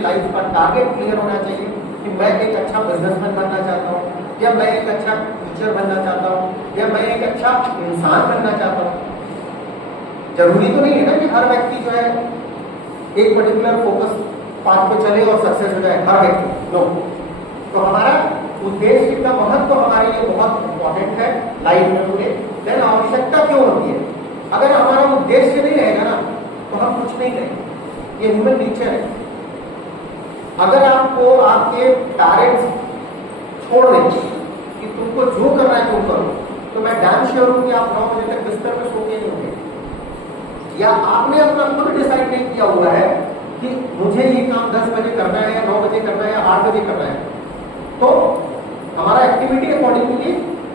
मेरी लाइफ का target clear होना चाहिए कि मैं एक अच्छा बिजनेसमैन बनना चाहता हूँ, या मैं एक अच्छा टीचर बनना चाहता हूँ, या मैं एक अच्छा इंसान बनना चाहता हूँ। जरूरी तो नहीं है ना कि हर व्यक्ति जो है एक पर्टिकुलर फोकस पाथ पे चले और सक्सेस हो जाए, हर व्यक्ति नो। तो हमारा उद्देश्य का महत्व हमारे लिए बहुत इंपॉर्टेंट है लाइफ में पूरे। देन आवश्यकता क्यों होती है? अगर हमारा उद्देश्य नहीं रहेगा ना तो हम कुछ नहीं करेंगे, ये ह्यूमन नेचर है। अगर आपको आपके पेरेंट्स छोड़ दें कि तुमको जो करना है तुम करो, तो मैं डैम श्योर हूं कि आप 9 बजे तक बिस्तर में सो के नहीं होंगे। या आपने अपना खुद डिसाइड नहीं किया हुआ है कि मुझे ये काम 10 बजे करना है, या 9 बजे करना है, या 8 बजे करना है, तो हमारा एक्टिविटी अकॉर्डिंगली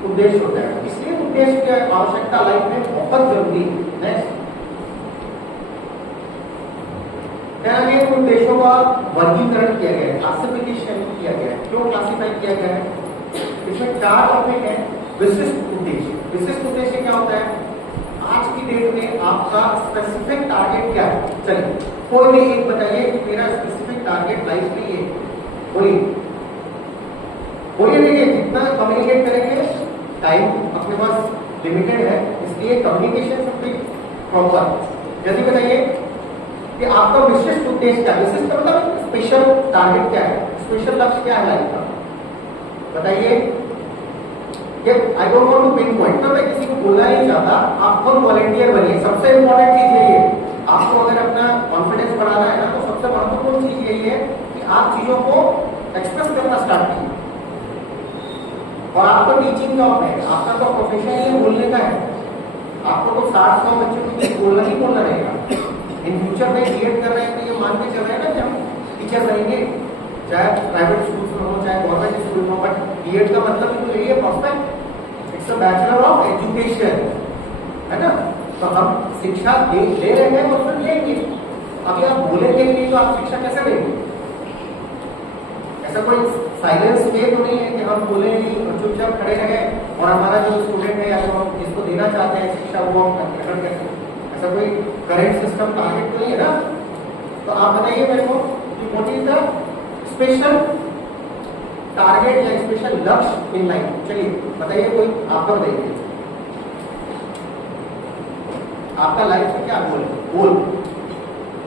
उद्देश्य होता है। इसलिए उद्देश्य की आवश्यकता लाइफ में बहुत जरूरी है। नेक्स्ट, उद्देश्यों का वर्गीकरण किया गया है, क्लासिफिकेशन किया गया है। क्यों क्लासिफाई किया गया है? इसमें 4 टॉपिक है। विशिष्ट उद्देश्य, विशिष्ट उद्देश्य क्या होता है? आज की डेट में आपका स्पेसिफिक टारगेट क्या है? चलिए कोई भी एक बताइए कि मेरा स्पेसिफिक टारगेट लाइफ में ये, बोलिए बोलिए। देखिए कितना कम्युनिकेट करेंगे, टाइम अपने पास लिमिटेड है, इसलिए कम्युनिकेशन शुड बी प्रॉपर। जल्दी बताइए कि आपका विशिष्ट उद्देश्य क्या है? विशिष्ट मतलब स्पेशल टारगेट क्या है, स्पेशल लक्ष्य क्या है लाइफ का, बताइए। I don't want to pinpoint, मैं किसी को बोलना नहीं चाहता, आप खुद वॉलंटियर बनिए। सबसे इंपॉर्टेंट चीज यही है, आपको अगर अपना कॉन्फिडेंस बढ़ाना है ना, तो सबसे महत्वपूर्ण चीज यही है कि आप चीजों को एक्सप्रेस करना स्टार्ट कीजिए। और आपका टीचिंग जॉब है, आपका तो प्रोफेशन ही बोलने का है। आपको तो 60-100 बच्चों को कुछ बोलना ही बोलना रहेगा। इन फ्यूचर में बीएड कर रहे हैं तो ये मान के चल रहे हैं ना कि हम टीचर बनेंगे, चाहे प्राइवेट स्कूल में हो चाहे गवर्नमेंट स्कूल में हो। बट बीएड का मतलब तो यही है, prospect, it's a bachelor of education, है ना। तो हम शिक्षा दे रहे हैं और उसमें लेंगे। अभी आप बोलेंगे नहीं तो आप शिक्षा कैसे देंगे? ऐसा कोई साइलेंस वे तो नहीं है कि हम बोले नहीं और चुपचाप खड़े रहे और हमारा जो स्टूडेंट है या तो हम जिसको देना चाहते हैं शिक्षा वो हम अटेंड करें। ऐसा कोई करेंट सिस्टम टारगेट तो नहीं है ना। तो आप बताइए मेरे को कि what is the special target या स्पेशल लक्ष्य इन लाइफ? चलिए बताइए, कोई आपका बताइए, आपका लाइफ का क्या गोल है? गोल,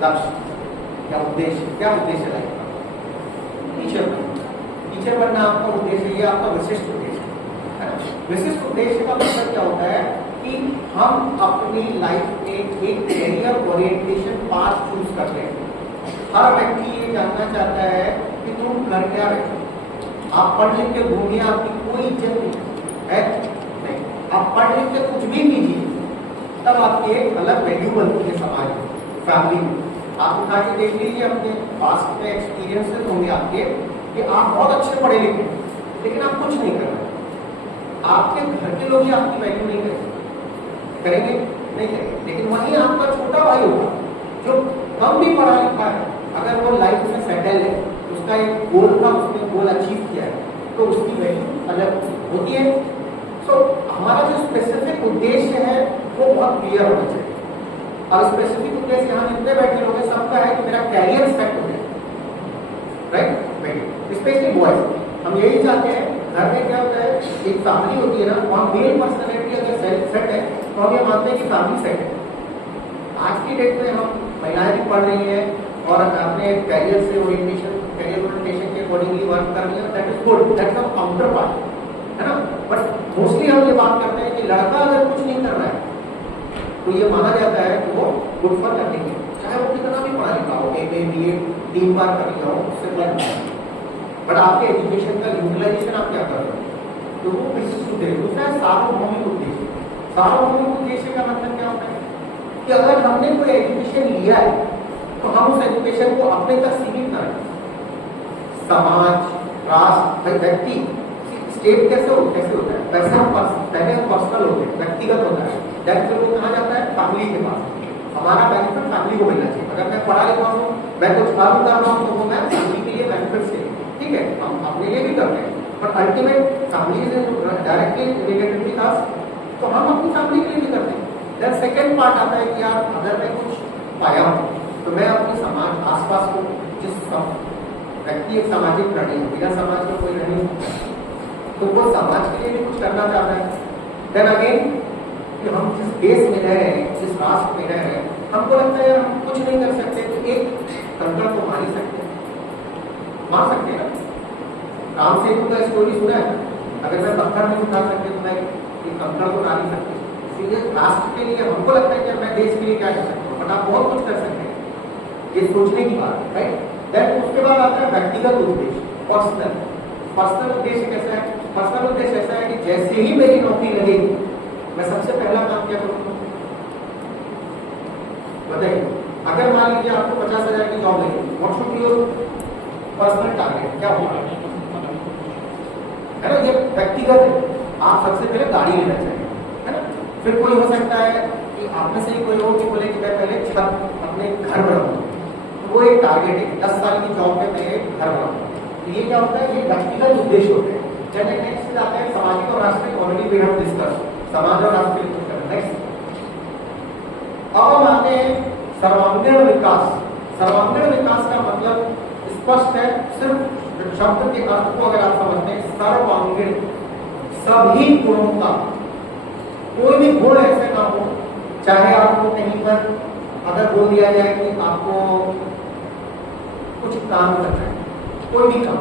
लक्ष्य, क्या उद्देश्य, क्या उद्देश्य लाइफ का? टीचर बनना आपका उद्देश्य, ये आपका विशिष्ट उद्देश्य है। विशिष्ट उद्देश्य का मतलब क्या होता है कि हम अपनी लाइफ में एक कैरियर ओरिएंटेशन पाथ चूज करते हैं। हर व्यक्ति ये जानना चाहता है कि तुम कर क्या रहे हो। आप पढ़ लिख के घूमिए, आपकी कोई इज्जत नहीं है, नहीं। आप पढ़ लिख के कुछ भी कीजिए, तब आपकी एक अलग वैल्यू बनती है समाज में, फैमिली में। आप उठा के देख लीजिए, अपने पास्ट में एक्सपीरियंसेस होंगे आपके कि आप बहुत अच्छे पढ़े लिखे, लेकिन आप कुछ नहीं कर रहे। आपके घर के लोग ही आपकी वैल्यू नहीं करेंगे, नहीं करेंगे। लेकिन वहीं आपका छोटा भाई होगा जो कम भी पढ़ा लिखा है, अगर वो लाइफ में सेटल है, उसका एक गोल था, उसने गोल अचीव किया है, तो उसकी वैल्यू अलग होती है। सो हमारा जो स्पेसिफिक उद्देश्य है वो बहुत क्लियर होना चाहिए। अब स्पेसिफिक उद्देश्य यहाँ जितने बैठे लोग हैं सबका है कि मेरा कैरियर सेट हो जाए, राइट। स्पेशली बॉयज, हम यही चाहते हैं। घर में क्या होता है, एक फैमिली होती है ना, वहाँ मेल पर्सनैलिटी अगर सेट है तो हम ये मानते हैं कि फैमिली सेट है। आज की डेट में हम महिलाएं भी पढ़ रही हैं और अपने कैरियर से ओरिएंटेशन, कैरियर ओरिएंटेशन के अकॉर्डिंगली वर्क कर रही है, that is good, that is a counter part, है ना। बट मोस्टली हम ये बात करते हैं कि लड़का अगर कुछ नहीं कर रहा है तो ये माना जाता है कि वो गुड फॉर नथिंग है, चाहे वो कितना भी पढ़ा लिखा हो, MA BA 3 बार कर लिया हो, उससे बड़ा। बट आपके एजुकेशन का यूटिलाइजेशन आप क्या कर रहे हो, तो वो विशिष्ट उद्देश्य। दूसरा है सार्वभौमिक उद्देश्य। सार्वभौमिक उद्देश्य का मतलब क्या होता है कि अगर हमने कोई एजुकेशन लिया है तो हम उस एजुकेशन को अपने तक सीमित ना रखें। समाज, राष्ट्र, व्यक्ति, स्टेट कैसे होता है, पहले पर्सनल होते हैं, व्यक्तिगत होता है। जब वो कहाँ जाता है, फैमिली के पास। हमारा बेनिफिट फैमिली को मिलना चाहिए। अगर मैं पढ़ा लिखा हूँ, मैं कुछ काम कर रहा हूँ, तो वो मैं फैमिली के लिए बेनिफिट से, ठीक है, हम अपने लिए भी करते हैं, बट अल्टीमेट फैमिली से डायरेक्टली रिलेटेड विद अस, तो हम अपनी फैमिली के लिए भी करते हैं। देन सेकेंड पार्ट आता है कि यार अगर मैं कुछ पाया हूँ तो मैं अपने समाज आसपास को जिस व्यक्ति एक सामाजिक प्राणी है, बिना समाज में कोई रह नहीं सकता, तो वो समाज के लिए भी कुछ करना चाहता है। देन अगेन कि हम जिस देश में रह रहे हैं, जिस राष्ट्र में रह रहे हैं, हमको लगता है हम कुछ नहीं कर सकते, तो एक कंकड़ तो मार ही सकते हैं, मार सकते हैं ना। राम सेतु का स्टोरी सुना है, अगर मैं पत्थर नहीं उठा सकते तो मैं एक कंकड़ तो डाल ही सकते। इसलिए राष्ट्र के लिए हमको लगता है कि मैं देश के लिए क्या कर सकता हूँ, बट आप बहुत कुछ कर सकते हैं, ये सोचने की बात है, राइट। देन उसके बाद आता है व्यक्तिगत उद्देश्य, पर्सनल। पर्सनल उद्देश्य कैसा है? पर्सनल उद्देश्य ऐसा है कि जैसे ही मेरी नौकरी लगेगी, मैं सबसे पहला काम क्या करूँगा बताइए। अगर मान लीजिए आपको 50,000 की जॉब लगी, what should be your personal target, क्या होगा? है ना, ये व्यक्तिगत है। आप सबसे पहले गाड़ी लेना चाहिए, है ना। फिर कोई हो सकता है कि आप में से ही कोई हो कि बोले कि मैं पहले छत अपने घर बनाऊँ, तो वो एक टारगेट है, 10 साल की जॉब में मैं एक घर बनाऊँ। तो ये क्या होता है, ये व्यक्तिगत उद्देश्य होते हैं। चलिए नेक्स्ट आते हैं सामाजिक और राष्ट्रीय। ऑलरेडी वी हैव डिस्कस समाज और राष्ट्रीय। नेक्स्ट अब हम आते हैं सर्वांगीण विकास। सर्वांगीण विकास का मतलब स्पष्ट है, सिर्फ शब्द के अर्थ को अगर आप समझते हैं, सर्वांगीण सभी गुणों का, कोई भी गुण ऐसे ना हो, चाहे आपको कहीं पर अगर बोल दिया जाए कि आपको कुछ काम करना है, कोई भी काम,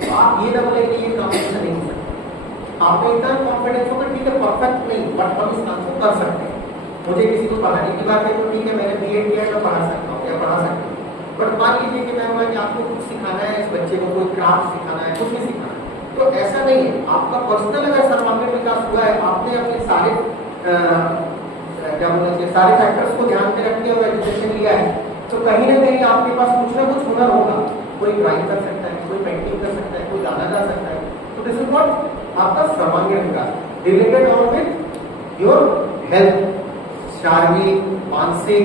तो आप ये ना बोले कि ये काम ऐसा नहीं हो सकता। आप में इतना कॉन्फिडेंस होगा, ठीक है परफेक्ट नहीं, बट हम इस काम को कर सकते हैं। मुझे किसी को पढ़ाने की बात है तो ठीक है, मैंने बीएड किया है, मैं पढ़ा सकता हूँ या पढ़ा सकता हूँ। बट मान लीजिए कि मैं बोला कि आपको कुछ सिखाना है, इस बच्चे को कोई क्राफ्ट सिखाना है, कुछ भी सिखाना है, तो ऐसा नहीं है। आपका पर्सनल अगर सर्वांगीण विकास हुआ है, आपने अपने सारे क्या बोलना चाहिए, सारे फैक्टर्स को ध्यान में रखते हुए एजुकेशन लिया है, तो कहीं ना कहीं आपके पास कुछ ना कुछ हुनर होगा। कोई ड्राइंग कर सकता है, कोई पेंटिंग कर सकता है, कोई गाना गा सकता है। तो दिस इज व्हाट आपका सर्वांगीण विकास रिलेटेड और विद योर हेल्थ, शारीरिक, मानसिक।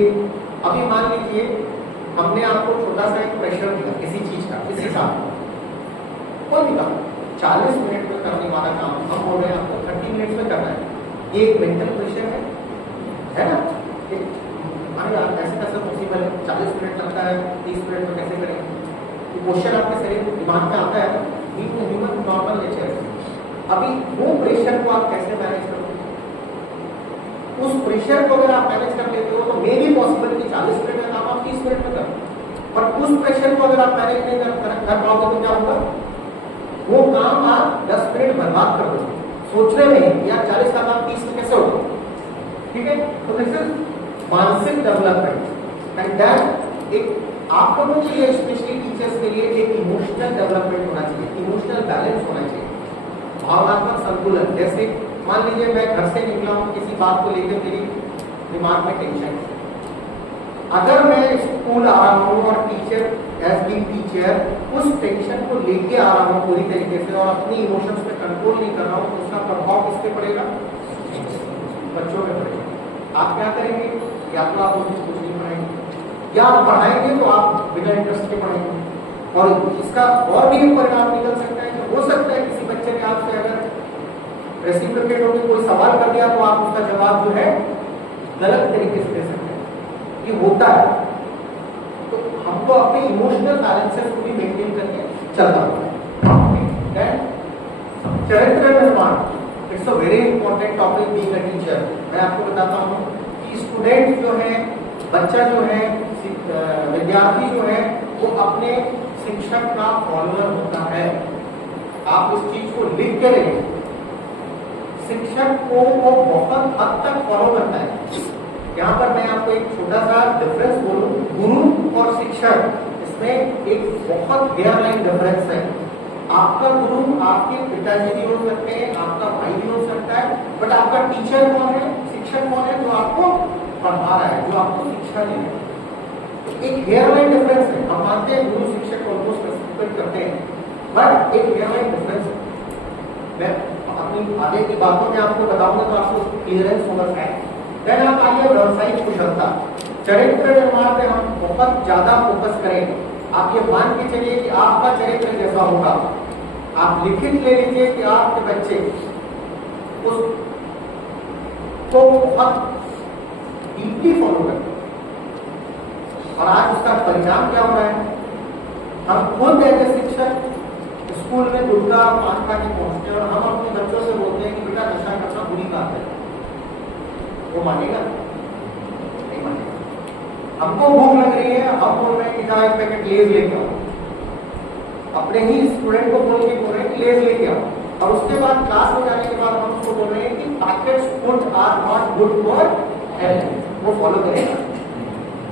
अभी मान लीजिए हमने आपको छोटा सा एक प्रेशर दिया किसी चीज का, किसी काम, कोई भी काम 40 मिनट में करने वाला काम हम बोल रहे हैं आपको 30 मिनट में करना है। ये एक मेंटल प्रेशर है ना। अरे यार कैसे कैसे पॉसिबल है, 40 मिनट लगता है, 30 मिनट में कैसे करेंगे? ये क्वेश्चन आपके शरीर दिमाग में आता है, ह्यूमन नॉर्मल नेचर है। अभी वो प्रेशर को आप कैसे मैनेज करोगे? उस प्रेशर को अगर आप मैनेज कर लेते हो तो मे भी पॉसिबल कि 40 मिनट का काम आप 30 मिनट में करो, पर उस प्रेशर को अगर आप मैनेज नहीं कर पाओगे तो क्या होगा? वो काम आप 10 मिनट बर्बाद कर दोगे सोचने में, या 40 का काम 30 में कैसे होगा? ठीक है, तो दिस इज मानसिक डेवलपमेंट एंड दैट एक आप लोगों के लिए, स्पेशली टीचर्स के लिए एक इमोशनल डेवलपमेंट होना चाहिए, इमोशनल बैलेंस होना चाहिए, भावनात्मक संतुलन। जैसे मान लीजिए मैं घर से निकला हूँ, किसी बात को लेकर मेरी दिमाग में टेंशन है, अगर मैं स्कूल आ रहा हूँ और टीचर एज बीइंग टीचर उस टेंशन को लेके आ रहा हूँ पूरी तरीके से और अपनी इमोशंस पे कंट्रोल नहीं कर रहा हूँ, तो उसका प्रभाव किस पे पड़ेगा? बच्चों पे पड़ेगा। आप क्या करेंगे? या तो आप उनको कुछ नहीं पढ़ाएंगे, या आप पढ़ाएंगे तो आप बिना इंटरेस्ट के पढ़ाएंगे, और इसका और भी एक परिणाम निकल सकता है कि हो सकता है किसी बच्चे ने आपसे अगर रेसिप्रोकेट होकर कोई सवाल कर दिया तो आप उसका जवाब जो है गलत तरीके से दे सकते हैं। ये होता है, तो हमको अपने इमोशनल बैलेंसेस को भी मेंटेन करके चलना होगा। चरित्र निर्माण, it's a very important topic being a teacher. मैं आपको बताता हूँ कि स्टूडेंट जो है, बच्चा जो है, विद्यार्थी जो है, वो अपने शिक्षक का फॉलोअर होता है। आप उस चीज को लिख के लेंगे, शिक्षक को वो बहुत हद तक फॉलो करता है। यहाँ पर मैं आपको एक छोटा सा डिफरेंस बोलूं, गुरु और शिक्षक, इसमें एक बहुत हेयर लाइन डिफरेंस है। आपका गुरु आपके पिताजी भी हो सकते हैं, आपका भाई भी हो सकता है, बट आपका टीचर कौन है, शिक्षक कौन है? जो आपको पढ़ा रहा है, जो आपको शिक्षा दे रहा है। एक हेयर लाइन डिफरेंस है। हम मानते हैं गुरु शिक्षक को रेस्पेक्ट करते हैं, बट एक हेयर लाइन डिफरेंस है। मैं अपनी आगे की बातों में आपको बताऊंगा तो आपको क्लियरेंस होगा। देन आप आइए व्यवसायिक कुशलता। चरित्र निर्माण पे हम बहुत ज्यादा फोकस करेंगे। आप ये मान के चलिए कि आपका चरित्र जैसा होगा, आप लिखित ले लीजिए कि आपके बच्चे उसको बहुत डीपली फॉलो करते हैं, और आज उसका परिणाम क्या हो रहा है? हम खुद ऐसे शिक्षक स्कूल में गुटखा पान खा के पहुंचते हैं और हम अपने बच्चों से बोलते हैं कि बेटा नशा करना बुरी बात है, वो मानेगा? नहीं मानेगा। हमको भूख लग रही है, हम बोल रहे हैं कि जाओ एक पैकेट लेज लेके आओ, अपने ही स्टूडेंट को बोल रहे हैं कि लेज लेके आओ, और उसके बाद क्लास में जाने के बाद हम उसको बोल रहे हैं कि packets food are not good for health, वो फॉलो करेगा?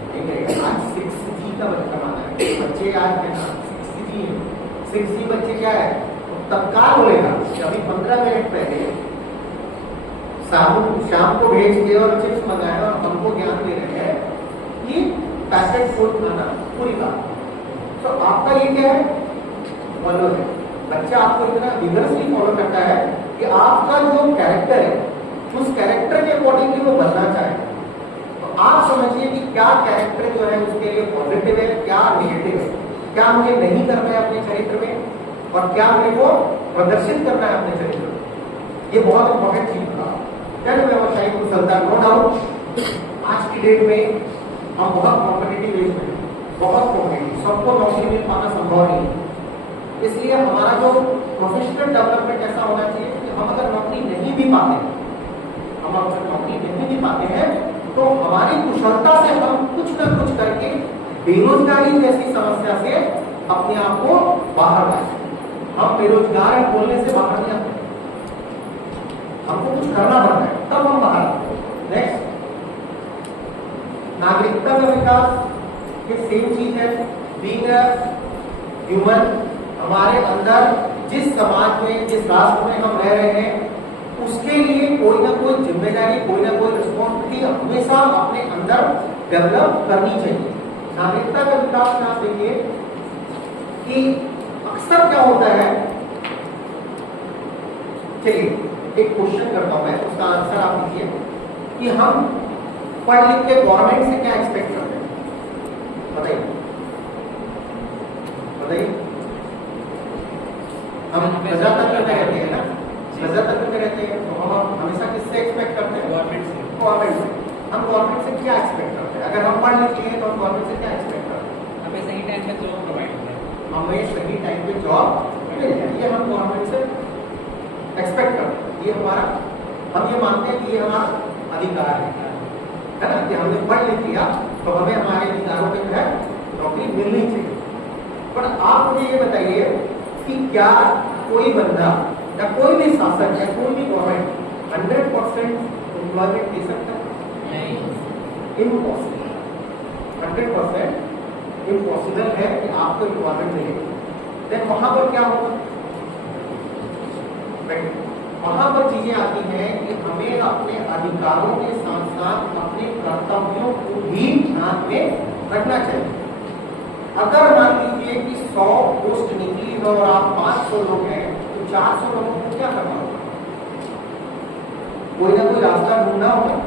नहीं करेगा। आज 6G का जमाना है, बच्चे आज है ना 6G बच्चे क्या है, तत्काल बोलेगा। अभी 15 मिनट पहले शाम को भेज के और चिप्स मंगाए और हमको ज्ञान दे रहे हैं कि पैकेट फूड खाना पूरी बात। तो आपका ये क्या है, फॉलो है। बच्चा आपको इतना विगरसली फॉलो करता है कि आपका जो कैरेक्टर है उस कैरेक्टर के अकॉर्डिंगली वो बनना चाहे। तो आप समझिए कि क्या कैरेक्टर जो है उसके लिए पॉजिटिव है, क्या नेगेटिव है, क्या मुझे नहीं करना है अपने चरित्र में और क्या मेरे को प्रदर्शित करना है अपने चरित्र में। ये बहुत इंपॉर्टेंट चीज था। व्यवसाय को चलता नो डाउट। आज की डेट में हम बहुत कॉम्पिटिटिव एज में, बहुत कॉम्पिटिटिव, सबको नौकरी मिल पाना संभव नहीं है। इसलिए हमारा जो प्रोफेशनल डेवलपमेंट ऐसा होना चाहिए कि हम अगर नौकरी नहीं भी पाते हैं तो हमारी कुशलता से हम कुछ न कुछ करके बेरोजगारी जैसी समस्या से अपने आप को बाहर लाए। हम बेरोजगार है बोलने से बाहर नहीं आते, हमको कुछ करना पड़ता है तब हम बाहर आते हैं। नेक्स्ट, नागरिकता का विकास ये सेम चीज है। बीइंग अ ह्यूमन, हमारे अंदर जिस समाज में, जिस राष्ट्र में हम रह रहे हैं उसके लिए कोई ना कोई जिम्मेदारी, कोई ना कोई रिस्पॉन्सिबिलिटी हमेशा अपने अंदर डेवलप करनी चाहिए। नागरिकता का विकास में आप देखिए कि अक्सर क्या होता है, चलिए एक क्वेश्चन करता हूं मैं, उसका आंसर आप दीजिए कि हम पढ़ लिख के गवर्नमेंट से क्या एक्सपेक्ट करते हैं? बताइए बताइए। हम प्रजातंत्र में रहते हैं ना, प्रजातंत्र में रहते हैं तो हम हमेशा किससे एक्सपेक्ट करते हैं? गवर्नमेंट से। गवर्नमेंट से। हम गवर्नमेंट से क्या एक्सपेक्ट करते हैं? अगर हम पढ़ लिख लिए तो हम गवर्नमेंट से क्या एक्सपेक्ट करते हैं? हमें सही टाइम पे जॉब प्रोवाइड करें, हमें सही टाइम पे जॉब मिल जाए, ये हम गवर्नमेंट से एक्सपेक्ट करते हैं। ये हमारा, हम ये मानते हैं कि ये हमारा अधिकार है ना, कि हमने पढ़ लिख लिया तो हमें हमारे अधिकारों पे जो है नौकरी मिलनी चाहिए। पर आप मुझे ये बताइए कि क्या कोई बंदा या कोई भी शासक या कोई भी गवर्नमेंट 100% एम्प्लॉयमेंट दे सकता है? नहीं, इम्पॉसिबल। 100% इम्पॉसिबल है कि आपको एम्प्लॉयमेंट मिले। देन वहां पर क्या होगा? वहां पर चीजें आती हैं कि हमें अपने अधिकारों के साथ साथ अपने कर्तव्यों को भी ध्यान में रखना चाहिए। अगर मान लीजिए कि 100 पोस्ट निकली और आप 500 लोग हैं तो 400 लोगों को क्या करना होगा? कोई ना कोई रास्ता ढूंढना होगा ना,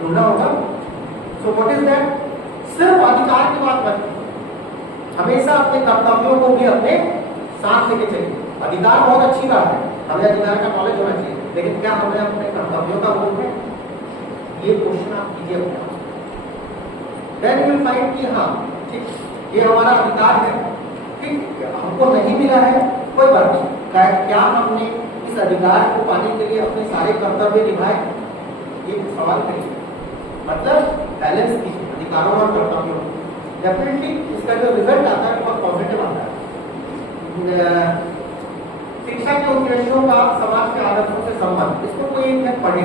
ढूंढना होगा। So what is that? सिर्फ अधिकार की बात मत, हमेशा अपने कर्तव्यों को भी अपने साथ लेके चलिए। अधिकार बहुत अच्छी बात है, हमें अधिकार का नॉलेज होना चाहिए, लेकिन क्या हमें अपने कर्तव्यों का बोध है? ये क्वेश्चन आप कीजिए अपने आप। देन यू विल फाइंड कि हाँ ठीक, ये हमारा अधिकार है, ठीक, हमको नहीं मिला है कोई बात नहीं, क्या हमने इस अधिकार को पाने के लिए अपने सारे कर्तव्य निभाए? ये सवाल करिए। मतलब बैलेंस कीजिए अधिकारों और कर्तव्यों। डेफिनेटली इसका जो रिजल्ट आता है बहुत पॉजिटिव आता है। शिक्षा के उद्देश्यों का समाज के आदर्शों से संबंध, इसको कोई एक पढ़े,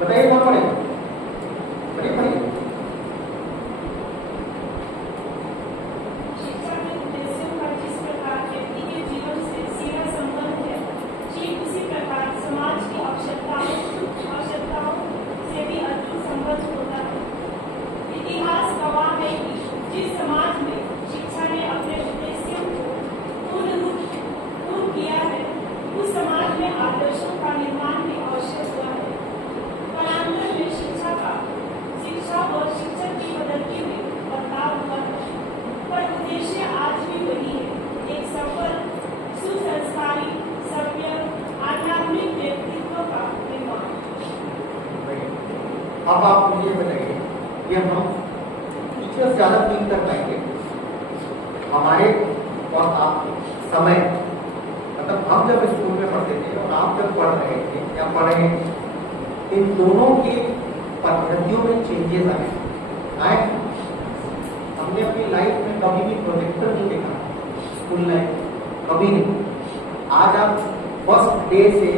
बताइए कौन पढ़ेगा? पढ़िए। शिक्षा के उद्देश्यों का जिस प्रकार व्यक्ति के जीवन से सीधा संबंध है, ठीक उसी प्रकार समाज की आवश्यकताओं से भी अटूट संबंध होता है। इतिहास गवाह है कि जिस समाज में शिक्षा ने अपने उद्देश्यों को पूर्ण किया है, उस समाज में आदर्शों का निर्माण भी आवश्यक हुआ है। कालांतर में शिक्षा और शिक्षक की बदलती हुई बदलाव हुआ है, पर उद्देश्य आज भी वही है, एक सफल, सुसंस्कारी, सभ्य, आध्यात्मिक व्यक्तित्व का निर्माण। अब आप मुझे ये बताइए कि हम टीचर्स ज्यादा फील कर पाएंगे हमारे और आप समय, मतलब हम जब स्कूल में पढ़ते थे और आप जब पढ़ रहे थे या पढ़ रहे हैं, इन दोनों की पद्धतियों में चेंजेस आए। हमने अपनी लाइफ में कभी भी प्रोजेक्टर नहीं देखा स्कूल लाइफ, कभी नहीं। आज आप फर्स्ट डे से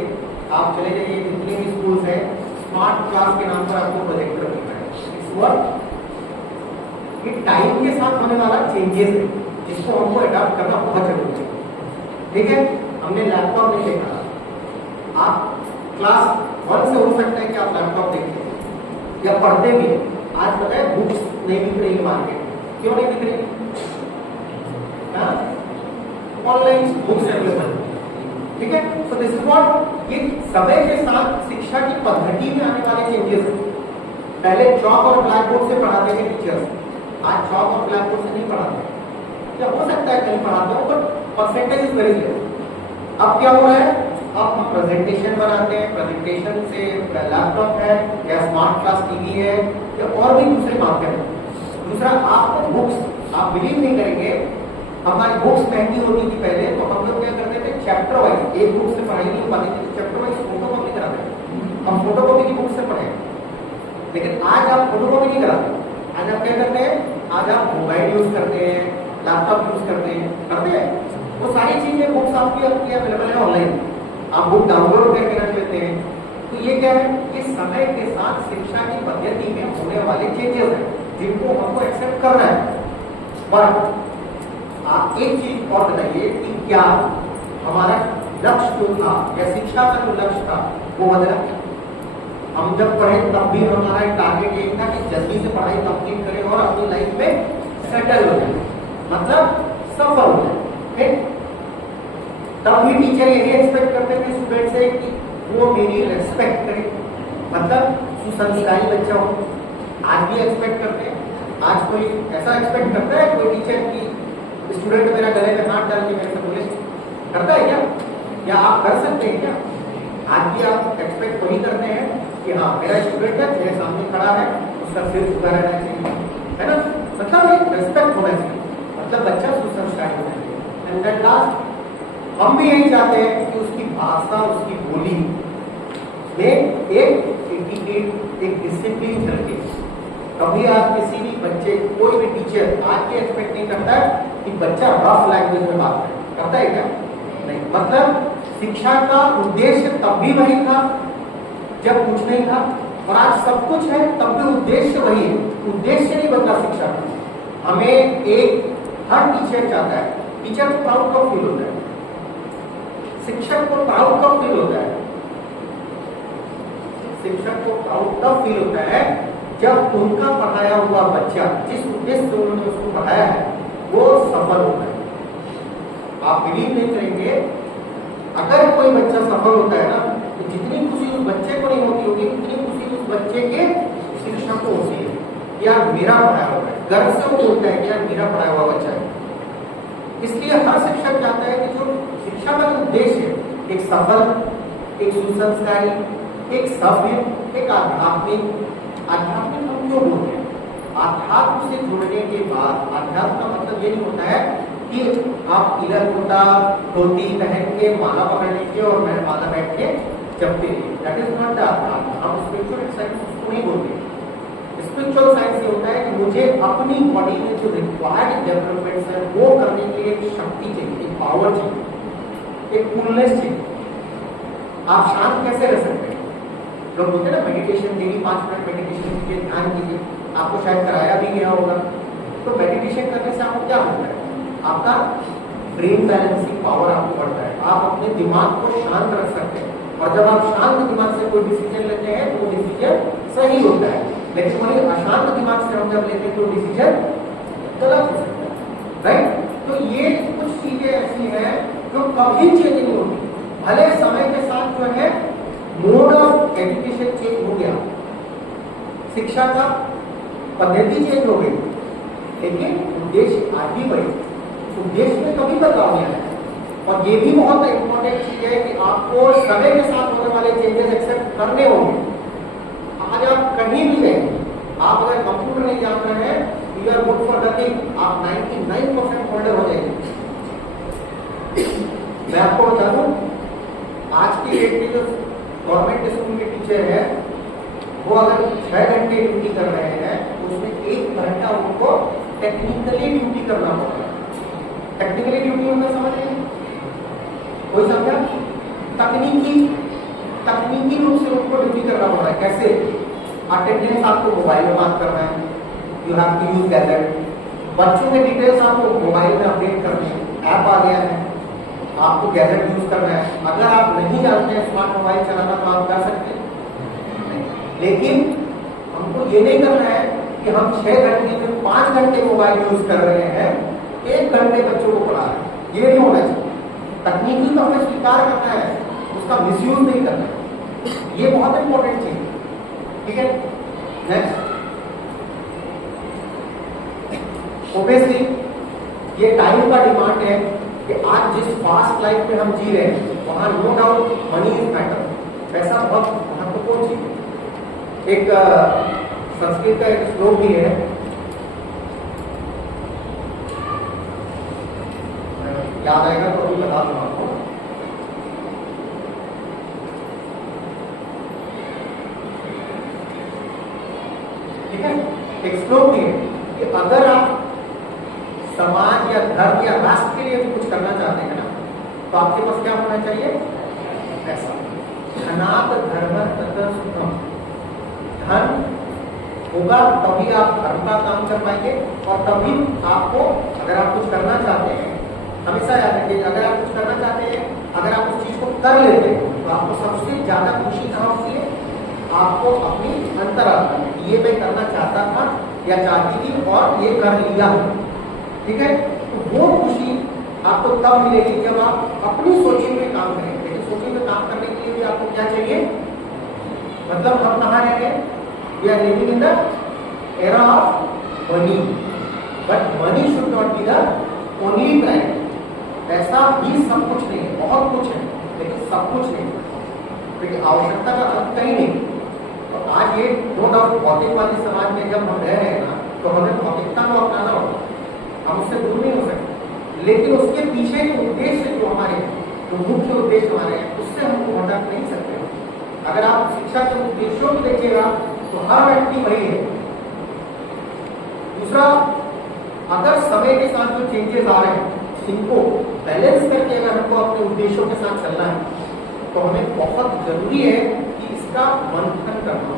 आप चले जाइए जितने भी स्कूल्स है, स्मार्ट क्लास के नाम पर आपको प्रोजेक्टर मिल रहा है। इस वक्त ये टाइम के साथ होने वाला चेंजेस है जिसको हमको अडॉप्ट करना बहुत जरूरी है। ठीक है, हमने लैपटॉप नहीं देखा, आप क्लास 1 से हो सकता है कि आप लैपटॉप देखते या पढ़ते भी। आज पता है बुक्स नहीं बिक रही मार्केट, क्यों नहीं बिक रही? Online books available. ठीक है, सो दिस इज व्हाट, ये समय के साथ शिक्षा की पद्धति में आने वाले चेंजेस हैं। पहले चॉक और ब्लैक बोर्ड से पढ़ाते थे टीचर्स, आज चॉक और ब्लैक बोर्ड से नहीं पढ़ाते। या हो सकता है कहीं पढ़ाते हो but percentage is very less. अब क्या हो रहा है, अब हम प्रेजेंटेशन बनाते हैं, प्रेजेंटेशन से लैपटॉप है या स्मार्ट क्लास टीवी है या और भी दूसरे माध्यम है। दूसरा, आपको बुक्स, आप बिलीव नहीं करेंगे, हमारी बुक्स महंगी होती थी पहले, तो हम लोग क्या करते थे चैप्टर वाइज, एक बुक से पढ़ाई नहीं हो पाती थी, चैप्टर वाइज फोटो कॉपी कराते थे। हम फोटो कॉपी की बुक से पढ़े, लेकिन आज आप फोटो कॉपी नहीं कराते। आज आप क्या करते हैं, आज आप मोबाइल यूज करते हैं, लैपटॉप यूज करते हैं। वो सारी चीजें बुक्स आपकी अवेलेबल है ऑनलाइन, आप बुक डाउनलोड करके रख लेते हैं। तो ये क्या है, ये समय के साथ शिक्षा की पद्धति में होने वाले चेंजेस हैं जिनको हमको एक्सेप्ट करना है। पर आप एक चीज और बताइए कि क्या हमारा लक्ष्य जो था या शिक्षा का जो लक्ष्य था वो बदला? हम जब पढ़े तब भी हमारा एक टारगेट यही था कि जल्दी से पढ़ाई कंप्लीट करें और अपनी लाइफ में सेटल हो जाए, मतलब सफल हो जाए। तब भी टीचर यही एक्सपेक्ट करते थे स्टूडेंट से कि वो मेरी रेस्पेक्ट करे, मतलब सुसंस्कारी बच्चा हो। आज भी एक्सपेक्ट करते हैं। आज कोई ऐसा एक्सपेक्ट करता है कोई टीचर की स्टूडेंट मेरा गले में हाथ डाल के मेरे से बोले, करता है क्या? या आप कर सकते हैं क्या? आज भी आप एक्सपेक्ट वही करते हैं कि हाँ मेरा स्टूडेंट है, मेरे सामने खड़ा है, उसका सिर झुका रहना चाहिए, है ना? मतलब एक रेस्पेक्ट होना चाहिए, मतलब बच्चा सुसंस्कारी होना चाहिए। एंड देन लास्ट, हम भी यही चाहते हैं कि उसकी भाषा, उसकी बोली में एक एटिट्यूड, एक डिसिप्लिन झलके। कभी आप किसी भी बच्चे, कोई भी टीचर आज ये एक्सपेक्ट नहीं करता है कि बच्चा रफ लैंग्वेज में बात करे, करता है क्या? नहीं। मतलब शिक्षा का उद्देश्य तब भी वही था जब कुछ नहीं था, और आज सब कुछ है तब भी उद्देश्य वही है। उद्देश्य नहीं बदला शिक्षा का। हमें एक, हर टीचर चाहता है, टीचर को प्राउड कब फील होता है, शिक्षक को प्राउड कब फील होता है? शिक्षक को प्राउड तब फील होता है जब उनका पढ़ाया हुआ बच्चा, जिस उद्देश्य से उन्होंने उसको पढ़ाया है, वो सफल होता है। आप बिलीव नहीं करेंगे, अगर कोई बच्चा सफल होता है ना, तो जितनी खुशी उस बच्चे को नहीं होती होगी उतनी खुशी उस बच्चे के शिक्षक को होती है। यार मेरा पढ़ाया हुआ है, गर्व से वो बोलता है कि यार मेरा पढ़ाया हुआ बच्चा है। इसलिए हर शिक्षक चाहता है कि जो शिक्षा का उद्देश्य है, एक सफल, एक सुसंस्कारी, एक सभ्य, एक आध्यात्मिक हम क्यों बोलते हैं? आध्यात्म से जुड़ने के बाद, आध्यात्म का मतलब ये नहीं होता है कि आप इधर उल्टा धोती पहन के, माला पकड़ लीजिए और मैं माला बैठ के जपते रहिए, दैट इज नॉट द आध्यात्म। हम स्पिरिचुअल साइंस उसको नहीं बोलते। स्पिरिचुअल साइंस ये होता है कि मुझे अपनी बॉडी में जो रिक्वायर्ड डेवलपमेंट्स है वो करने के लिए एक शक्ति चाहिए, एक पावर चाहिए, एक कूलनेस चाहिए। आप शांत कैसे रह सकते हैं? लोग बोलते हैं ना मेडिटेशन, डेली 5 मिनट मेडिटेशन कीजिए, ध्यान कीजिए, आपको शायद कराया भी गया होगा। तो मेडिटेशन करने से आपको क्या होता है? आपका ब्रेन बैलेंसिंग पावर आपको बढ़ता है, आप अपने दिमाग को शांत रख सकते हैं, और जब आप शांत दिमाग से कोई डिसीजन लेते हैं तो वो डिसीजन सही होता है। लेकिन वही अशांत दिमाग से हम जब लेते हैं तो डिसीजन गलत हो सकता है, राइट? तो ये कुछ चीजें ऐसी हैं जो कभी चेंज नहीं होती। भले समय के साथ जो है मोड ऑफ एजुकेशन चेंज हो गया, शिक्षा का पद्धति चेंज हो गई, लेकिन उद्देश्य आज भी वही, उद्देश्य में कभी बदलाव नहीं आया। और ये भी बहुत इंपॉर्टेंट चीज है कि आपको समय के साथ होने वाले चेंजेस एक्सेप्ट करने होंगे। आज आप कहीं भी गए, आप अगर कंप्यूटर नहीं जान रहे हैं, you are good for nothing, आप 99% होल्डर हो जाएंगे। मैं आपको बता दूं, आज की डेट में जो गवर्नमेंट स्कूल के टीचर है, वो अगर 6 घंटे ड्यूटी कर रहे हैं, तो उसमें 1 घंटा उनको टेक्निकली ड्यूटी करना होगा। टेक्निकली ड्यूटी होगा, समझ रहे? कोई समझा? तकनीकी रूप से उनको ड्यूटी करना पड़ रहा है। कैसे? अटेंडेंस आपको मोबाइल में बात करना है, you have to use gadget. बच्चों के डिटेल्स आपको मोबाइल में अपडेट करने हैं, ऐप आ गया है, आपको गैजेट यूज करना है। अगर आप नहीं जानते हैं स्मार्ट मोबाइल चलाना, तो आप कर सकते हैं, लेकिन हमको ये नहीं करना है कि हम 6 घंटे में 5 घंटे मोबाइल यूज कर रहे हैं, 1 घंटे बच्चों को पढ़ा रहे हैं। ये नहीं होना चाहिए। तकनीकी को हमें स्वीकार करना है, उसका मिसयूज नहीं करना है। ये बहुत इंपॉर्टेंट चीज है, ठीक है। नेक्स्ट, ओबियसली ये टाइम का डिमांड है कि आज जिस फास्ट लाइफ में हम जी रहे हैं, वहां no doubt money is matter, पैसा बहुत महत्वपूर्ण चीज है। एक संस्कृत का एक श्लोक भी है, याद आएगा तो अभी बता दूंगा आपको। ठीक है, एक श्लोक भी है कि अगर आप समाज या धर्म या राष्ट्र के लिए भी कुछ करना चाहते हैं ना, तो आपके पास क्या होना चाहिए? पैसा। धनात् धर्म तथा सुखम। धन होगा तभी आप धर्म का काम कर पाएंगे, और तभी आपको, अगर आप कुछ करना चाहते हैं, हमेशा याद रखिए, अगर आप कुछ करना चाहते हैं, अगर आप उस चीज को कर लेते हैं, तो आपको सबसे ज्यादा खुशी कहाँ होती है? आपको अपनी अंतरात्मा में, ये मैं करना चाहता था या चाहती थी और ये कर लिया, ठीक है। तो वो खुशी आपको तब मिलेगी जब आप अपनी सोची में काम करेंगे। लेकिन सोची में काम करने के लिए भी आपको क्या चाहिए? मतलब हम कहाँ रह गए? We are living in the era of money, but money should not be the only prime. पैसा भी सब कुछ नहीं है, बहुत कुछ है, लेकिन सब कुछ नहीं, क्योंकि आवश्यकता का अंत कहीं नहीं। तो आज ये नो डाउट भौतिकवादी समाज में जब हम रह रहे हैं ना, तो हमें भौतिकता को अपनाना होगा, हम उससे दूर नहीं हो सकते। लेकिन उसके पीछे के उद्देश्य जो हमारे, जो मुख्य उद्देश्य हमारे हैं, उससे हमको भटक नहीं सकते। अगर आप शिक्षा के उद्देश्यों को देखिएगा तो हर व्यक्ति वही है। दूसरा, अगर समय के साथ जो चेंजेस आ रहे हैं, इनको बैलेंस करके अगर हमको अपने उद्देश्यों के साथ चलना है, तो हमें बहुत जरूरी है कि इसका मंथन करना,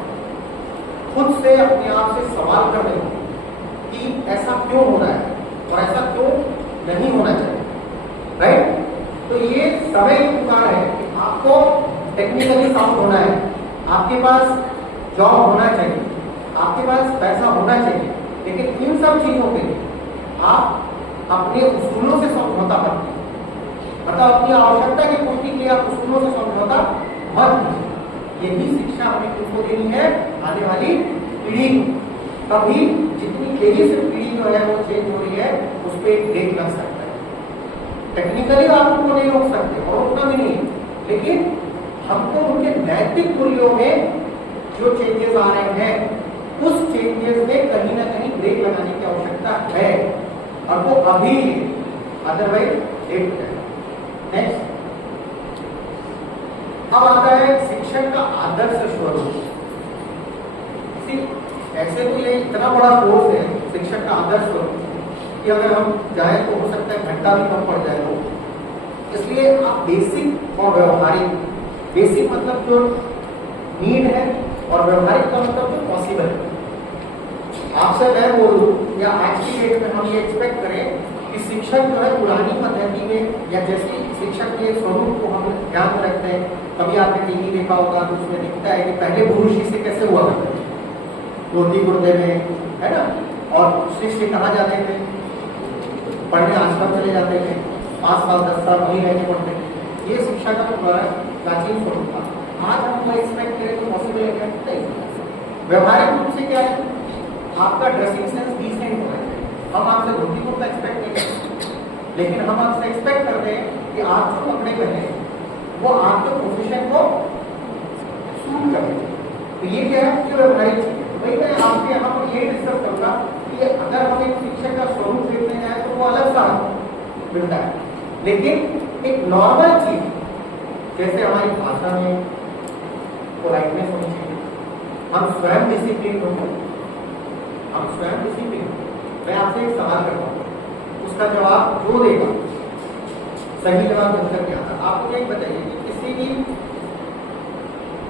खुद से अपने आप से सवाल करने कि ऐसा क्यों हो रहा है और ऐसा क्यों नहीं होना चाहिए, राइट। तो ये समय की पुकार है कि आपको टेक्निकली साउंड होना है, आपके पास जॉब होना चाहिए, आपके पास पैसा होना चाहिए, लेकिन इन सब चीजों के लिए आप अपने उसूलों से समझौता करते हैं। मतलब अपनी आवश्यकता की पूर्ति के लिए आप उसूलों से समझौता मत कीजिए। यही शिक्षा हमें किसको देनी है? आने वाली पीढ़ी को। तभी जितनी तेजी से पीढ़ी जो है वो चेंज हो रही है, उस पर एक ब्रेक लग सकता है। टेक्निकली आप उनको नहीं रोक सकते और उतना भी नहीं, लेकिन हमको उनके नैतिक मूल्यों में जो चेंजेस आ रहे हैं, उस चेंजेस में कहीं ना कहीं ब्रेक लगाने की आवश्यकता है, और वो अभी, अदरवाइज लेट हो जाएगा। नेक्स्ट, अब आता है शिक्षण का आदर्श स्वरूप। ऐसे तो ये इतना बड़ा कोर्स है शिक्षण का आदर्श स्वरूप कि अगर हम जाए तो हो सकता है घंटा भी कम पड़ जाए तो। इसलिए आप बेसिक और व्यवहारिक, बेसिक मतलब जो नीड है, और व्यवहारिक का मतलब जो पॉसिबल है। आपसे मैं बोलूं या आज की डेट में हम ये एक्सपेक्ट करें कि शिक्षक जो है पुरानी पद्धति में, या जैसे शिक्षक के स्वरूप को हम ध्यान में रखते हैं, कभी आपने टीवी देखा होगा तो उसमें दिखता है कि पहले गुरु शिष्य कैसे हुआ करते थे, धोती कुर्ते में, है ना, और शिष्य कहाँ जाते थे? पढ़ने आश्रम चले जाते थे, 5 साल 10 साल वहीं रह के पढ़ते थे। ये शिक्षा का प्राचीन स्वरूप था। आज हम एक्सपेक्ट करें तो पॉसिबल है क्या? नहीं। व्यवहारिक रूप से क्या है? आपका ड्रेसिंग सेंस डिसेंट होना चाहिए। हम आपसे धोती कुर्ता एक्सपेक्ट नहीं करते, लेकिन हम आपसे एक्सपेक्ट करते हैं कि आप जो कपड़े पहने वो आपके प्रोफेशन को सूट करें। तो ये क्या है कि व्यवहारिक चीज है। भाई मैं आपके यहाँ पर ये डिस्कस करूंगा कि अगर हम एक शिक्षक का स्वरूप देखने जाए तो वो अलग सा मिलता है, लेकिन एक नॉर्मल चीज जैसे हमारी भाषा में पोलाइटनेस होनी चाहिए, हम स्वयं डिसिप्लिन होंगे, हम स्वयं डिसिप्लिन। मैं आपसे एक सवाल करता हूँ, उसका जवाब जो देगा सही जवाब मिलकर क्या था। आप मुझे एक बताइए कि किसी भी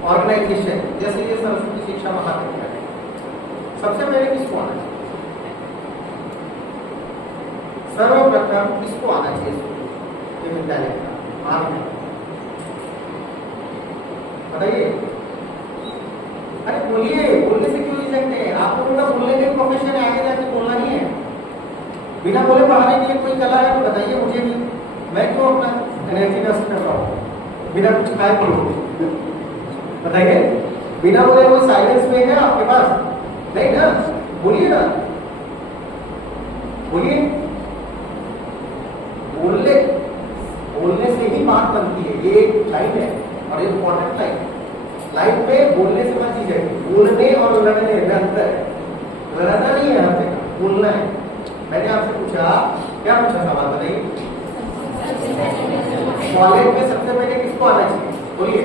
ऑर्गेनाइजेशन जैसे ये सरस्वती शिक्षा महाविद्यालय सबसे पहले किसको आना चाहिए? सर्वप्रथम किसको आना चाहिए ये विद्यालय का? आप बताइए। अरे बोलिए, बोलने से क्यों नहीं सकते? आपको पूरा बोलने के प्रोफेशन है, आगे जाके बोलना नहीं है। बिना बोले पढ़ाने के लिए कोई कला है तो बताइए मुझे भी, मैं क्यों अपना एनर्जी वेस्ट कर रहा हूँ बिना कुछ खाए पिए? बताइए, बिना बोले कोई साइलेंस में है आपके पास? नहीं ना, बोलिए ना, बोलिए। बोलने से ही बात बनती है, ये एक लाइन है और एक इम्पोर्टेंट लाइन। लाइफ में बोलने से बात चीज है, बोलने और लड़ने में अंतर है। लड़ना नहीं है, हर जगह बोलना है। मैंने आपसे पूछा, क्या पूछा सवाल बताइए? कॉलेज में सबसे पहले किसको आना चाहिए? बोलिए,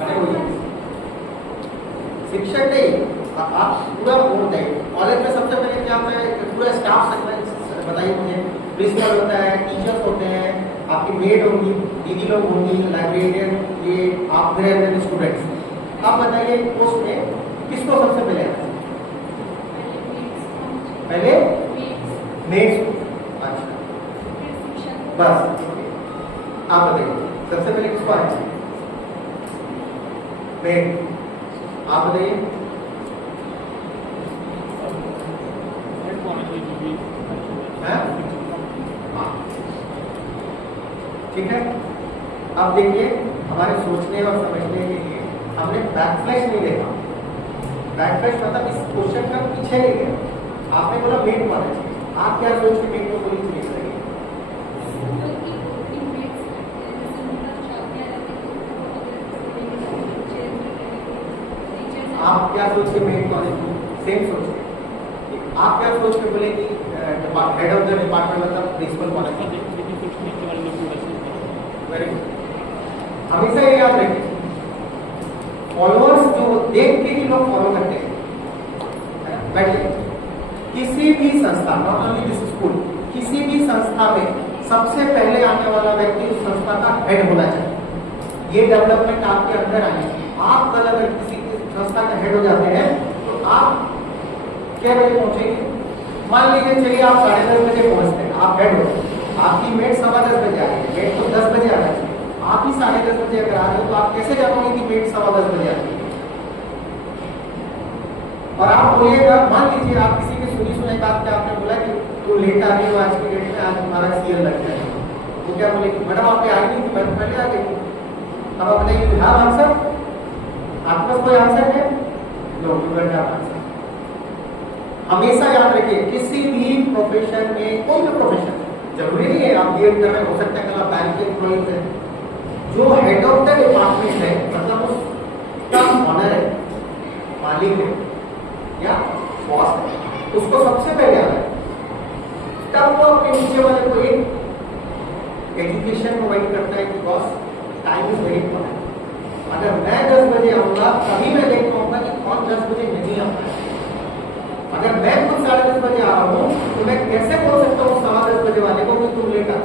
अरे बोलिए। शिक्षक नहीं, आप पूरा बोल दें। कॉलेज में सबसे पहले क्या होता है? पूरा स्टाफ बताइए मुझे। प्रिंसिपल होता है, टीचर्स होते हैं, आपकी मेड होंगी, दीदी लोग होंगी, लाइब्रेरियन, ये आप फिर स्टूडेंट्स। आप बताइए पोस्ट में किसको सबसे पहले आना है? पहले मेड्स। अच्छा, बस आप बताइए सबसे पहले किसको आना चाहिए? मेड। आप बताइए। ठीक है, अब देखिए हमारे सोचने और समझने के लिए हमने बैकफ्लैश नहीं देखा। बैकफ्लैश मतलब इस क्वेश्चन का पीछे नहीं गया। आपने बोला मेड को आना चाहिए, आप क्या सोच के मेड को बोली चुनी करेंगे? आप क्या सोच के मेड को आना चाहिए? सेम सोच के। आप क्या सोच के बोले कि हेड ऑफ द डिपार्टमेंट मतलब प्रिंसिपल को आना चाहिए? Very good. हमेशा ये याद रखें, फॉलोअर्स जो देख के ही लोग फॉलो करते हैं। बैठिए। किसी भी संस्था, नॉट ओनली दिस स्कूल, किसी भी संस्था में सबसे पहले आने वाला व्यक्ति उस संस्था का हेड होना चाहिए। ये डेवलपमेंट आपके अंदर आनी चाहिए। आप अगर किसी संस्था का हेड हो जाते हैं तो आप क्या बजे पहुंचेंगे? मान लीजिए चलिए आप 10:30 बजे पहुंचते हैं, आप हेड हो, आपकी मेट 10:15 बजे आ रही है, मेट को 10 बजे आना चाहिए। आप ही 10:30 बजे अगर आ रहे हो तो आप कैसे जानोगे कि मेट 10:15 बजे आ रही है? और आप बोलिएगा, मान लीजिए आप किसी की सुनी बात पे आपने बोला कि तू लेट आ रही हो आज की डेट में, आज हमारा सीएल लग गया है, तो क्या बोलेगी? मैडम आप आई नहीं थी, मैं पहले आ गई। अब आप बताइए, हाँ आंसर? आपके पास कोई आंसर है? No, you don't have answer. हमेशा याद रखिए, किसी भी प्रोफेशन में, कोई भी प्रोफेशन, जरूरी नहीं है आप बीएड कर रहे हो सकता है कल आप बैंक के एम्प्लॉइज है, जो हेड ऑफ द डिपार्टमेंट है मतलब उसका ऑनर है, मालिक है या बॉस है, उसको सबसे पहले आना है। तब वो अपने नीचे वाले को एक एजुकेशन प्रोवाइड करता है कि boss time is very important. अगर मैं 10 बजे आऊंगा तभी मैं देख पाऊंगा कि कौन 10 बजे नहीं आता है। अगर मैं खुद 10:30 बजे आ रहा हूँ तो मैं कैसे बोल सकता हूँ 10:15 बजे वाले को कि तुम लेट आ?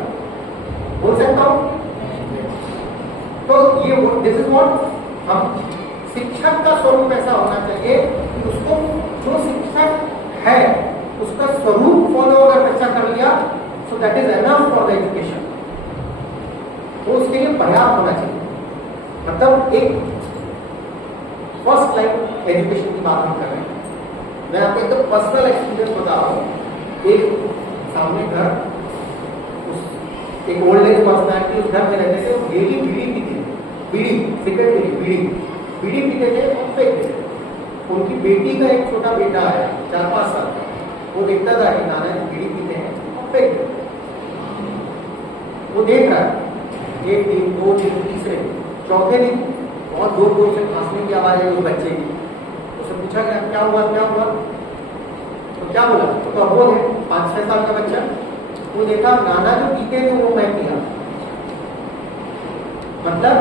बोल सकता हूँ? तो ये दिस इज व्हाट हम शिक्षक का स्वरूप ऐसा होना चाहिए कि उसको जो शिक्षक है उसका स्वरूप फॉलो अगर बच्चा कर लिया so that is enough for the education. तो उसके लिए पर्याप्त होना चाहिए। मतलब एक फर्स्ट लाइन एजुकेशन की बात हम कर रहे हैं। मैं आपको एकदम पर्सनल एक्सपीरियंस बता रहा हूँ। एक सामने घर, एक ओल्ड एज पर्सनैलिटी उस घर में रहते थे, वो डेली बीड़ी पीते थे, बीड़ी सिगरेट बीड़ी पीते थे और फेंकते थे। उनकी बेटी का एक छोटा बेटा है 4-5 साल का, वो देखता था कि नाना जी बीड़ी पीते हैं और फेंक देते। वो देख रहा है, 1 दिन 2 दिन तीसरे दिन चौथे दिन बहुत जोर जोर से खांसने की आवाज आई उस बच्चे की। उससे पूछा गया क्या हुआ क्या हुआ, तो क्या बोला, तो अब वो है 5-6 साल का बच्चा, वो देखा नाना जो पीते थे वो मैं पिया। मतलब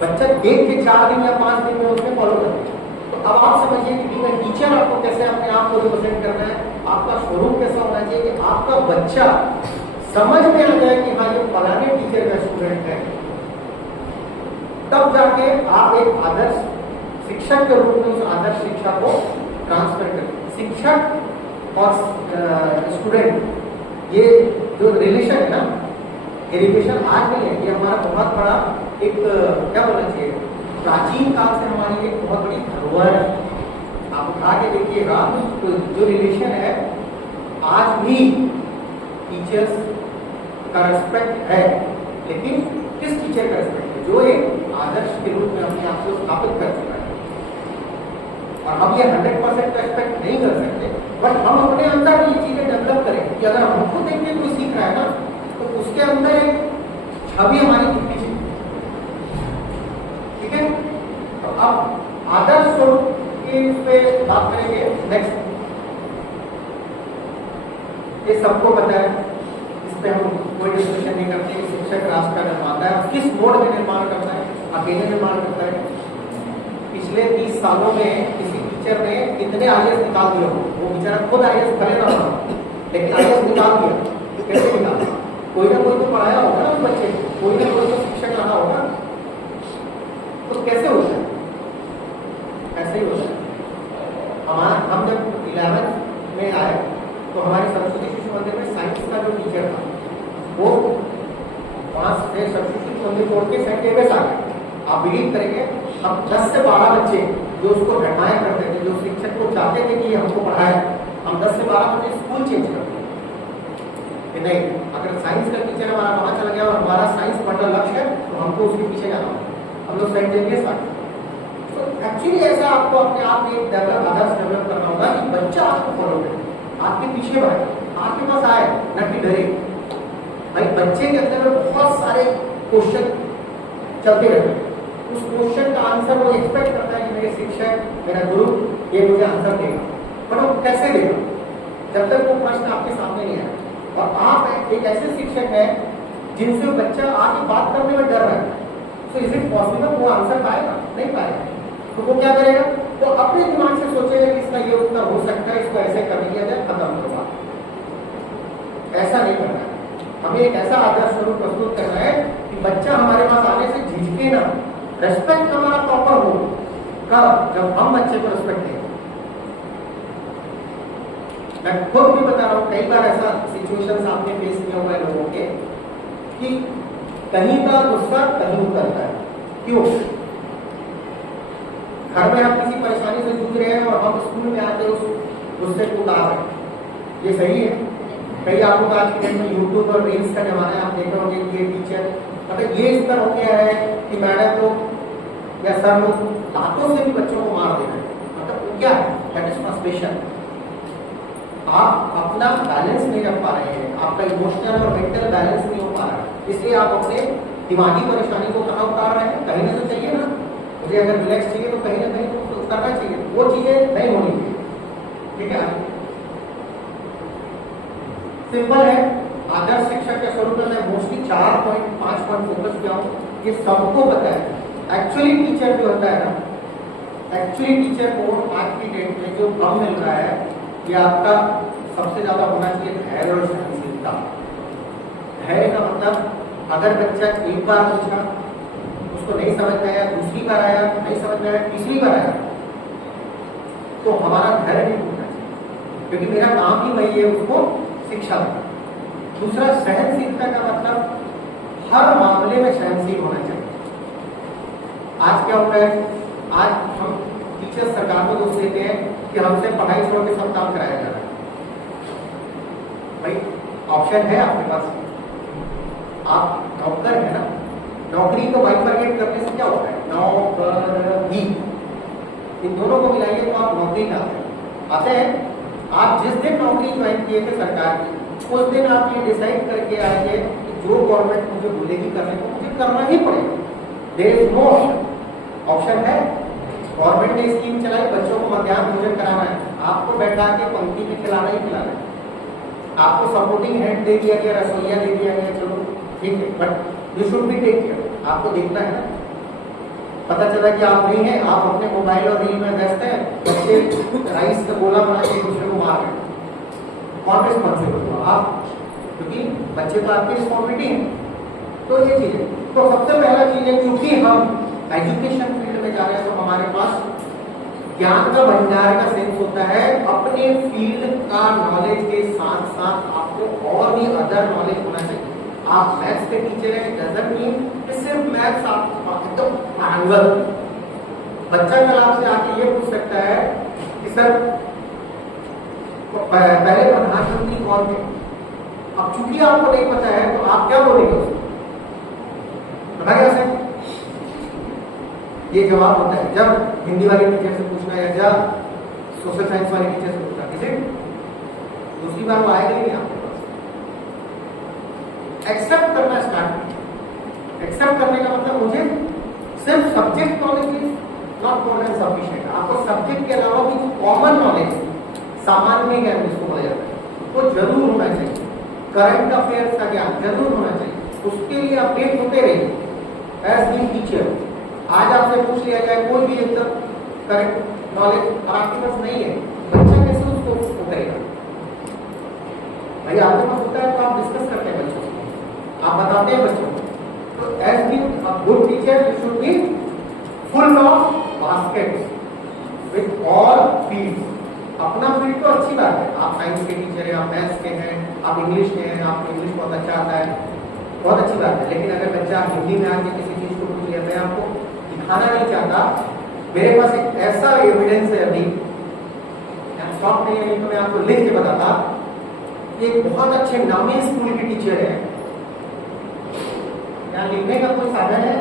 बच्चा देख के 4 दिन या 5 दिन में उसमें फॉलो कर दिया। तो अब आप समझिए कि बीइंग अ टीचर आपको कैसे अपने आप को रिप्रेजेंट करना है, आपका स्वरूप कैसा होना चाहिए कि आपका बच्चा समझ में आ जाए कि हाँ ये फलाने टीचर का स्टूडेंट है, तब जाके आप एक आदर्श शिक्षक के रूप में उस आदर्श शिक्षा को ट्रांसफर करें। शिक्षक और स्टूडेंट ये जो रिलेशन है ना, एजुकेशन आज नहीं है, ये हमारा बहुत बड़ा एक क्या बोलना चाहिए, प्राचीन काल से हमारी एक बहुत बड़ी धरोहर है। आप उठा के देखिएगा तो जो रिलेशन है आज भी टीचर्स का रिस्पेक्ट है, लेकिन किस टीचर का रिस्पेक्ट है, जो एक आदर्श के रूप में अपने आप को स्थापित कर चुका है। और हम ये 100% का एक्सपेक्ट नहीं कर सकते, बट हम अपने अंदर ये चीजें डेवलप करें कि अगर हमको देख के कोई सीख रहा है ना, तो उसके अंदर एक छवि हमारी दिखनी चाहिए। ठीक है, तो अब आदर्श स्वरूप की उस पर बात करेंगे नेक्स्ट। ये सबको पता है, इस पे हम कोई डिस्कशन नहीं करते कि शिक्षक राष्ट्र का निर्माता है और किस मोड में निर्माण करता है, अकेले निर्माण करता है। पिछले 30 सालों में किसी टीचर ने कितने आईएएस निकाल दिया हो, वो बेचारा खुद आईएएस भले ना हो, लेकिन आईएएस निकाल दिया। कैसे निकाला? कोई ना कोई तो पढ़ाया होगा ना उस बच्चे को, कोई ना कोई तो शिक्षक रहा होगा। तो कैसे होता है? ऐसे ही होता है। हम जब 11th में आए तो हमारे सरस्वती शिशु मंदिर में साइंस का जो टीचर था वो वहां से सरस्वती शिशु मंदिर छोड़ के सेंट एवेस आ गए। आप बिलीव करेंगे, हम 10 से 12 बच्चे जो उसको हटाया करते थे, जो शिक्षक को चाहते थे कि हमको पढ़ाए, हम 10 से 12 बच्चे स्कूल चेंज कर दिए कि नहीं, अगर साइंस का टीचर हमारा वहां चला गया और हमारा साइंस पढ़ना लक्ष्य है तो हमको उसके पीछे जाना होगा, हम लोग सेंट एवेस आ गए। तो एक्चुअली ऐसा आपको अपने आप में एक आदर्श डेवलप करना होगा कि बच्चा आपको फॉलो करे, आपके पीछे बढ़े, आपके पास आए, न कि डरे। भाई बच्चे के अंदर में बहुत सारे क्वेश्चन चलते रहते हैं, उस क्वेश्चन का आंसर वो एक्सपेक्ट करता है कि मेरे शिक्षक, मेरा गुरु ये मुझे आंसर देगा, पर वो कैसे देगा जब तक वो प्रश्न आपके सामने नहीं आया। और आप एक ऐसे शिक्षक है जिनसे बच्चा आके बात करने में डर रहा है, तो इज इट पॉसिबल वो आंसर पाएगा? नहीं पाएगा। तो वो क्या करेगा? वो अपने दिमाग से सोचेगा कि इसका ये उत्तर हो सकता है, इसको ऐसे कर दिया जाए, खत्म करो बात। ऐसा नहीं करना है, हमें एक ऐसा आदर्श स्वरूप प्रस्तुत करना है कि बच्चा हमारे पास आने से झिझके ना, रेस्पेक्ट हमारा प्रॉपर हो। कब? जब हम बच्चे को रेस्पेक्ट दें। मैं खुद भी बता रहा हूँ, कई बार ऐसा सिचुएशन आपने फेस किया हुआ है लोगों के कि कहीं का गुस्सा कहीं उतरता है। क्यों? घर में हम किसी परेशानी से जूझ रहे हैं और हम स्कूल में आके उस गुस्से को उतार रहे हैं, ये सही है? कई आप लोग आज के दिन में यूट्यूब और रील्स का जमाना है, आप देख रहे होंगे कि ये टीचर मतलब ये इस तरह हो गया है कि मैडम लोग या सर लोग हाथों से भी बच्चों को मार दे रहे हैं। मतलब वो क्या है? That is frustration. आप अपना बैलेंस नहीं रख पा रहे हैं, आपका इमोशनल और मेंटल बैलेंस नहीं हो पा रहा है, इसलिए आप अपने दिमागी परेशानी को कहाँ उतार रहे हैं? कहीं ना तो चाहिए ना, मुझे अगर रिलैक्स चाहिए तो कहीं ना कहीं तो करना चाहिए, वो चीजें नहीं होनी चाहिए। ठीक है, सिंपल है। आदर्श शिक्षक के स्वरूप में मैं मोस्टली 4 पॉइंट 5 पॉइंट फोकस किया हूँ, ये सबको पता है। एक्चुअली टीचर जो होता है ना, एक्चुअली टीचर को आज की डेट में जो कम मिल रहा है, ये आपका सबसे ज्यादा होना चाहिए धैर्य और सहनशीलता। धैर्य का मतलब अगर बच्चा एक बार पूछा, उसको नहीं समझ में आया, दूसरी बार आया, नहीं समझ में आया, तीसरी बार आया, तो हमारा धैर्य नहीं टूटना चाहिए, क्योंकि मेरा काम ही वही है, उसको शिक्षा देना। दूसरा, सहनशीलता का मतलब हर मामले में सहनशील होना चाहिए। आज क्या होता है, आज हम टीचर सरकार को दोष देते हैं कि हमसे पढ़ाई छोड़ के सब काम कराया जा रहा है। भाई ऑप्शन है आपके पास, आप नौकर है ना, नौकरी को बाइफरकेट करने से क्या होता है? नौकरी, इन दोनों को मिलाइए तो आप नौकरी आते हैं। आप जिस दिन नौकरी ज्वाइन किए थे सरकार की, उस दिन आप ये डिसाइड करके आए थे कि जो गवर्नमेंट मुझे बोलेगी करने को मुझे करना ही पड़ेगा। There is no option. Option है गवर्नमेंट ने स्कीम चलाई, बच्चों को मध्याह्न भोजन कराना है, आपको बैठा के पंक्ति में खिलाना ही खिलाना है। आपको सपोर्टिंग हैंड दे दिया गया, रसोईया दे दिया गया, चलो ठीक है, but you should be take care. आपको देखना है ना, पता चला कि आप नहीं है, आप अपने मोबाइल और रील में व्यस्त हैं, बच्चे राइस का गोला बना के दूसरे को मार रहे हैं, कौन रिस्पॉन्सिबल हुआ? आप, क्योंकि बच्चे तो आपकी रिस्पॉन्सिबिलिटी है। तो ये चीज है। तो सबसे पहला चीज है, क्योंकि हम एजुकेशन फील्ड में जा रहे हैं तो हमारे पास ज्ञान का भंडार का सेंस होता है। अपने फील्ड का नॉलेज के साथ साथ आपको और भी अदर नॉलेज होना चाहिए। आप मैथ्स के टीचर हैं, डजंट मीन कि सिर्फ मैथ्स आप एकदम पागल। बच्चा कल आपसे आके ये पूछ सकता है कि सर पहले प्रधानमंत्री कौन थे? अब चूंकि आपको नहीं पता है तो आप क्या बोलेंगे उसको? बताइए सर। ये जवाब होता है जब हिंदी वाले टीचर से पूछना या जब सोशल साइंस वाले टीचर से पूछना, ठीक है? दूसरी बार वो आएगा ही नहीं आपके पास। एक्सेप्ट करना स्टार्ट। एक्सेप्ट करने का मतलब मुझे सिर्फ subject knowledge is not more than sufficient. आपको सब्जेक्ट के अलावा भी जो कॉमन नॉलेज, सामान्य ज्ञान जिसको बोला जाता है, वो जरूर होना चाहिए। करंट अफेयर्स का ज्ञान जरूर होना चाहिए। उसके लिए अपडेट होते रहिए एज दी टीचर। आज आपसे पूछ लिया जाए कोई भी एकदम करेक्ट नॉलेज और आपके पास नहीं है, बच्चा कैसे उसको करेगा? भाई आपके पास होता है तो आप डिस्कस करते हैं बच्चों से, आप बताते हैं बच्चों को। तो as be a good teacher you should be full of baskets with all fields. अपना फील्ड तो अच्छी बात है, आप साइंस के टीचर हैं, आप मैथ्स के हैं, आप इंग्लिश के हैं, आपको इंग्लिश बहुत अच्छा आता है, बहुत अच्छी बात है। लेकिन अगर बच्चा हिंदी में आके किसी चीज को पूछ लिया, मैं आपको दिखाना नहीं चाहता, मेरे पास एक ऐसा एविडेंस है अभी, स्टॉप नहीं है, तो मैं आपको लिख के बताता। एक बहुत अच्छे नामी स्कूल के टीचर है, यहाँ लिखने का कोई साधन है?